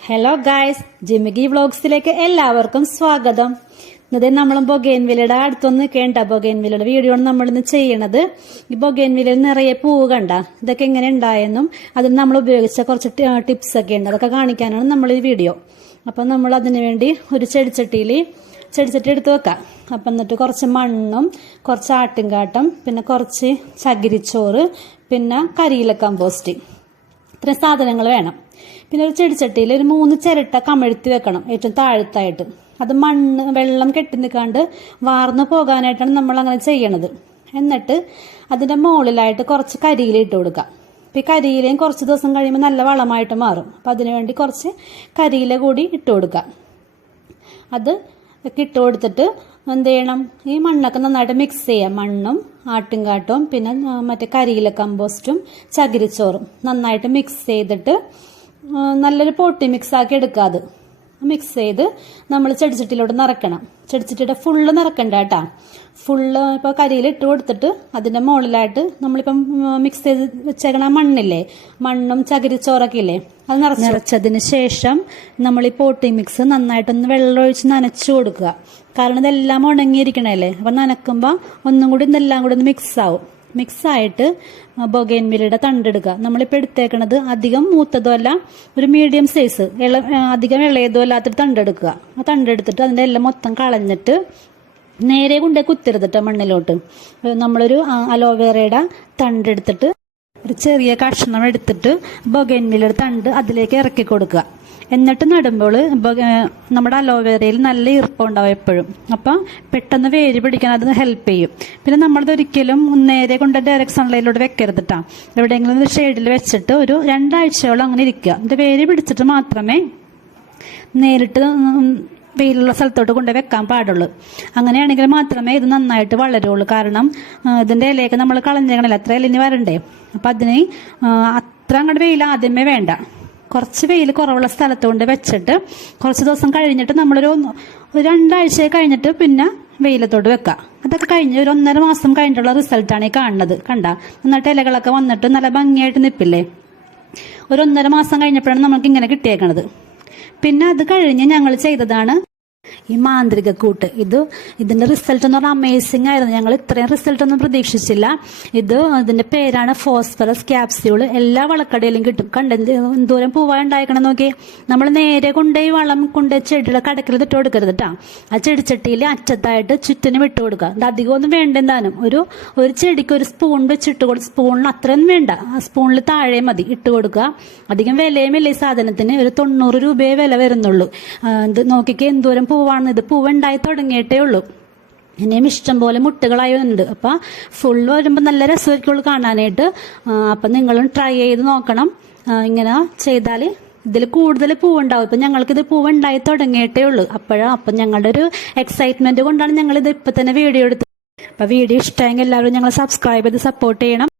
Hello guys, ജിമിഗി വ്ളോഗ്സിലേക്ക് എല്ലാവർക്കും സ്വാഗതം. ഇതേ നമ്മൾ ബൊഗെയിൻവില്ലയുടെ അടുത്തൊന്ന് നിൽക്കേണ്ട ബൊഗെയിൻവില്ലയുടെ വീഡിയോ ആണ് നമ്മളിന്ന് ചെയ്യണത്. ഈ ബൊഗെയിൻവില്ലയിൽ നിറയെ പൂവ് കണ്ട ഇതൊക്കെ എങ്ങനെ ഉണ്ടായെന്നും അതിന് നമ്മൾ ഉപയോഗിച്ച കുറച്ച് ടിപ്സ് ഒക്കെ ഉണ്ട്, അതൊക്കെ കാണിക്കാനാണ് നമ്മൾ ഈ വീഡിയോ. അപ്പം നമ്മൾ അതിനു വേണ്ടി ഒരു ചെടിച്ചട്ടി എടുത്ത് വെക്കാം. അപ്പം എന്നിട്ട് കുറച്ച് മണ്ണും കുറച്ച് ആട്ടിൻകാട്ടം പിന്നെ കുറച്ച് ചകിരിച്ചോറ് പിന്നെ കരിയില കമ്പോസ്റ്റ്, ഇത്രയും സാധനങ്ങൾ വേണം. പിന്നെ ഒരു ചെടിച്ചട്ടിയിൽ ഒരു 3 ചിരട്ട കമഴ്ത്തി വെക്കണം ഏറ്റവും താഴത്തായിട്ട്. അത് വെള്ളം കെട്ടി നിൽക്കാണ്ട് വാർന്നു പോകാനായിട്ടാണ് നമ്മൾ അങ്ങനെ ചെയ്യണത്. എന്നിട്ട് അതിൻ്റെ മുകളിലായിട്ട് കുറച്ച് കരിയില ഇട്ട് കൊടുക്കാം. അപ്പം ഈ കരിയിലയും കുറച്ച് ദിവസം കഴിയുമ്പോൾ നല്ല വളമായിട്ട് മാറും. അപ്പം അതിനുവേണ്ടി കുറച്ച് കരിയില കൂടി ഇട്ട് കൊടുക്കാം. അത് ഇട്ട് കൊടുത്തിട്ട് എന്ത് ചെയ്യണം, ഈ മണ്ണൊക്കെ നന്നായിട്ട് മിക്സ് ചെയ്യാം. മണ്ണും ആട്ടിൻകാട്ടവും പിന്നെ മറ്റേ കരിയില കമ്പോസ്റ്റും ചകിരിച്ചോറും നന്നായിട്ട് മിക്സ് ചെയ്തിട്ട് നല്ലൊരു പൊട്ടി മിക്സ് ആക്കി എടുക്കുക. അത് മിക്സ് ചെയ്ത് നമ്മൾ ചെടിച്ചട്ടിയിലോട്ട് നിറയ്ക്കണം. ചെടിച്ചട്ടിയുടെ ഫുള്ള് നിറക്കണ്ട കേട്ടാ. ഫുള്ള് ഇപ്പോൾ കരിയിൽ ഇട്ട് കൊടുത്തിട്ട് അതിൻ്റെ മുകളിലായിട്ട് നമ്മളിപ്പം മിക്സ് ചെയ്ത് വെച്ചേക്കണ മണ്ണില്ലേ, മണ്ണും ചകിരിച്ചോറൊക്കെ ഇല്ലേ, അത് നിറച്ചതിന് ശേഷം നമ്മൾ ഈ പോട്ടി മിക്സ് നന്നായിട്ടൊന്ന് വെള്ളമൊഴിച്ച് നനച്ചു കൊടുക്കുക. കാരണം ഇതെല്ലാം ഉണങ്ങിയിരിക്കണല്ലേ, അപ്പം നനക്കുമ്പോൾ ഒന്നും കൂടി ഇതെല്ലാം കൂടി ഒന്ന് മിക്സ് ആവും. മിക്സായിട്ട് ബൊഗെയിൻവില്ലയുടെ തണ്ടെടുക്കുക. നമ്മളിപ്പോൾ എടുത്തേക്കണത് അധികം മൂത്തതോ അല്ല, ഒരു മീഡിയം സൈസ് അധികം ഇളയതോ അല്ലാത്തൊരു തണ്ടെടുക്കുക. ആ തണ്ടെടുത്തിട്ട് അതിൻ്റെ എല്ലാം മൊത്തം കളഞ്ഞിട്ട് നേരെ കൊണ്ടേ കുത്തിരുതിട്ട് മണ്ണിലോട്ട് നമ്മളൊരു അലോവേറയുടെ തണ്ടെടുത്തിട്ട് ഒരു ചെറിയ കഷ്ണം എടുത്തിട്ട് ബൊഗെയിൻവില്ലയുടെ തണ്ട് അതിലേക്ക് ഇറക്കി കൊടുക്കുക. എന്നിട്ട് നടുമ്പോൾ നമ്മുടെ അലോവേറയിൽ നല്ല ഈർപ്പമുണ്ടാവും എപ്പോഴും. അപ്പം പെട്ടെന്ന് വേര് പിടിക്കാൻ അത് ഹെൽപ്പ് ചെയ്യും. പിന്നെ നമ്മളത് ഒരിക്കലും നേരെ കൊണ്ട് ഡയറക്റ്റ് സൺലൈറ്റിലൂടെ വെക്കരുതിട്ടാ. എവിടെയെങ്കിലും ഒരു ഷെയ്ഡിൽ വെച്ചിട്ട് ഒരു 2 ആഴ്ചയോളം അങ്ങനെ ഇരിക്കുക. ഇത് വേര് പിടിച്ചിട്ട് മാത്രമേ നേരിട്ട് വെയിലുള്ള സ്ഥലത്തോട്ട് കൊണ്ട് വെക്കാൻ പാടുള്ളൂ. അങ്ങനെയാണെങ്കിൽ മാത്രമേ ഇത് നന്നായിട്ട് വളരുള്ളൂ. കാരണം ഇതിൻ്റെ ഇലയൊക്കെ നമ്മൾ കളഞ്ഞേക്കണല്ലോ, അത്ര ഇലഞ്ഞ് വരണ്ടേ. അപ്പം അതിന് അത്ര അങ്ങോട്ട് വെയിൽ ആദ്യമേ വേണ്ട. കുറച്ച് വെയിൽ കുറവുള്ള സ്ഥലത്ത് കൊണ്ട് വെച്ചിട്ട് കുറച്ച് ദിവസം കഴിഞ്ഞിട്ട് നമ്മളൊരു 2 ആഴ്ച കഴിഞ്ഞിട്ട് പിന്നെ വെയിലത്തോട്ട് വെക്കുക. അതൊക്കെ കഴിഞ്ഞ് ഒരു 1.5 മാസം കഴിഞ്ഞിട്ടുള്ള റിസൾട്ടാണ് ഈ കാണുന്നത്. കണ്ട നന്നായിട്ട് ഇലകളൊക്കെ വന്നിട്ട് നല്ല ഭംഗിയായിട്ട് നിൽപ്പില്ലേ. ഒരു 1.5 മാസം കഴിഞ്ഞപ്പോഴാണ് നമ്മൾക്ക് ഇങ്ങനെ കിട്ടിയേക്കണത്. പിന്നെ അത് കഴിഞ്ഞ് ഞങ്ങൾ ചെയ്തതാണ് ഈ മാന്ത്രിക കൂട്ട്. ഇതിന്റെ റിസൾട്ട് എന്ന് പറഞ്ഞാൽ അമേസിംഗ് ആയിരുന്നു. ഞങ്ങൾ ഇത്രയും റിസൾട്ട് ഒന്നും പ്രതീക്ഷിച്ചില്ല. ഇതിന്റെ പേരാണ് ഫോസ്ഫറസ് ക്യാപ്സ്യൂള്. എല്ലാ വളക്കടയിലും കിട്ടും. എന്തോരം പൂവാ ഉണ്ടായിക്കണം നോക്കി. നമ്മൾ നേരെ കൊണ്ടുപോയി വളം കൊണ്ടുപോയി ചെടിയുടെ കടക്കിൽ ഇട്ട് കൊടുക്കരുത് കേട്ടോ. ആ ചെടിച്ചട്ടിയിൽ അറ്റത്തായിട്ട് ചുറ്റിനും ഇട്ട് കൊടുക്കുക. അത് അധികം ഒന്നും വേണ്ട. എന്തായാലും ഒരു ചെടിക്ക് ഒരു സ്പൂൺ വെച്ചിട്ട് കൊടുക്കുക. സ്പൂണിന് അത്രയൊന്നും വേണ്ട, ആ സ്പൂണിൽ താഴെ മതി ഇട്ട് കൊടുക്കുക. അധികം വിലയുമില്ല ഈ സാധനത്തിന്. ഒരു 90 രൂപയെ വില വരുന്നുള്ളൂ. ഇത് നോക്കിക്കേ എന്തോരം പൂവാണ്. ഇത് പൂവുണ്ടായി തുടങ്ങിയിട്ടേ ഉള്ളൂ. ഇനിയും ഇഷ്ടം പോലെ മുട്ടുകളായി ഉണ്ട്. അപ്പം ഫുള്ള് വരുമ്പോൾ നല്ല രസമായിരിക്കുള്ളൂ കാണാനായിട്ട്. അപ്പം നിങ്ങളും ട്രൈ ചെയ്ത് നോക്കണം. ഇങ്ങനെ ചെയ്താൽ ഇതിൽ കൂടുതൽ പൂവുണ്ടാവും. ഇപ്പം ഞങ്ങൾക്കിത് പൂവുണ്ടായി തുടങ്ങിയിട്ടേ ഉള്ളൂ. അപ്പം ഞങ്ങളുടെ ഒരു എക്സൈറ്റ്മെന്റ് കൊണ്ടാണ് ഞങ്ങളിത് ഇപ്പം തന്നെ വീഡിയോ എടുത്തത്. അപ്പം വീഡിയോ ഇഷ്ടമെങ്കിൽ എല്ലാവരും ഞങ്ങൾ സബ്സ്ക്രൈബ് ചെയ്ത് സപ്പോർട്ട് ചെയ്യണം.